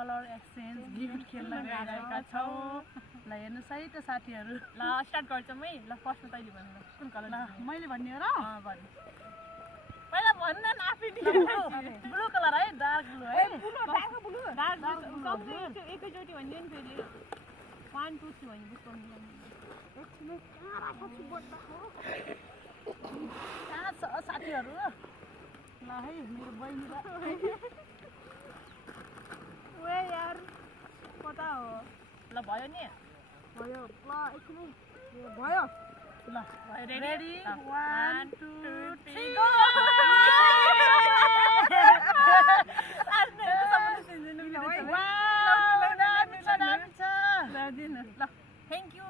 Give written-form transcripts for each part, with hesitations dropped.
colour exchange gift खेल्न गइरहेका छौँ ल हेर्नुहोस् है त साथीहरू ल स्टार्ट गर्छौँ है ल फर्स्टमा तैँले भन्नु कुन कलर ल मैले भन्ने हो र भन्नु पहिला भन्न न आफैले ब्लू कलर है डार्क ब्लू है एकैचोटि भनिदियो नि फेरि 1 2 3 भन्ने बुझ्नु कहाँ छ साथीहरू ल है मेरो बहिनीलाई ओए यार कता हो ल भयो नि भयो ल एकछिन भयो ल रेडी 1 2 3 गो थ्याङ्क यू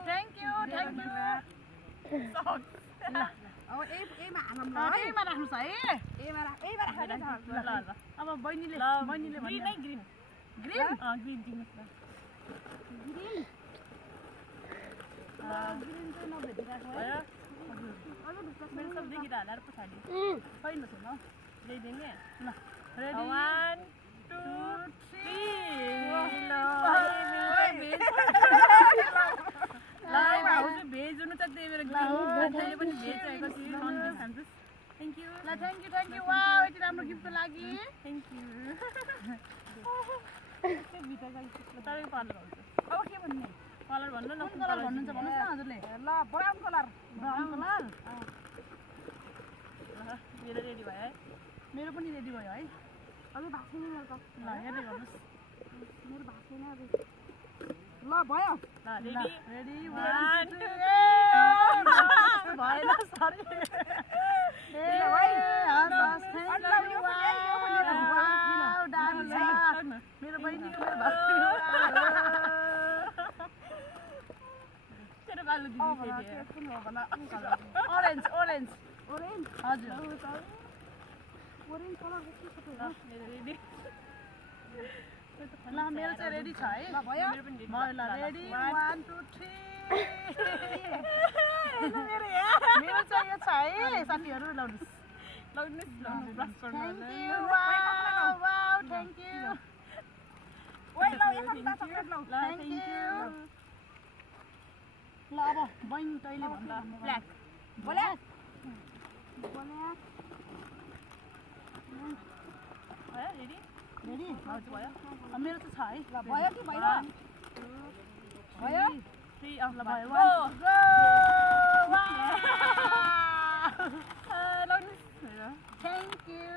एमा राख्नुहोस् है अब बहिनीले ग्रिन है ग्रिन ग्रिन ग्रिन दिनुहोस् न ग्रिन चाहिँ नभेटिरहेको है मेरो सब देखिरहेको होला र पछाडि छैन छैन ल्याइदिने ल रेडी 1 2 3 भाउजू भेज हुनु त त्यही भएर मैले पनि भेज चाहिएको छु ननभेज खान्छु थ्याङ्क यू ल थ्याङ्क यू वाउ यति राम्रो गिफ्टको लागि थ्याङ्क यू तपाईँ कलर हुन्छ अब के भन्ने कलर भन्नु न कुन कलर भन्नुहुन्छ भन्नुहोस् न हजुरले ल ब्राउन कलर मेरो रेडी भयो है मेरो पनि रेडी भयो है अझै भएको छैन मेरो त ल हेर्दै गर्नुहोस् मेरो भएको छैन अझै ल भयो ल रेडी रेडी 1 2 भएन सरी मेरो बहिनीको तेरो बालु दिदी ओरेन्ज ओरेन्ज ओरेन्ज हजुर ओरेन्ज कलर के छ त मेरो रेडी ल मेरो चाहिँ रेडी छ है ल भयो मेरो पनि रेडी भयो ल रेडी 1 2 3 मेरो मेरो चाहिँ यो छ है साथीहरू लाउनुहोस् लाउनुहोस् ल ब्रस गर्नु thank you wow wow thank you ओइ ल एक हप्ता चक्लेट लौ थ्याङ्क यू ल अब बहिनी तैँले भन्दा ब्ल्याक ब्ल्याक भयो रेडी रेडी हजुर भयो मेरो चाहिँ छ है ल भयो कि भयो भयो 3 अफ ल भयो गो लाउनुहोस् थ्याङ्क यू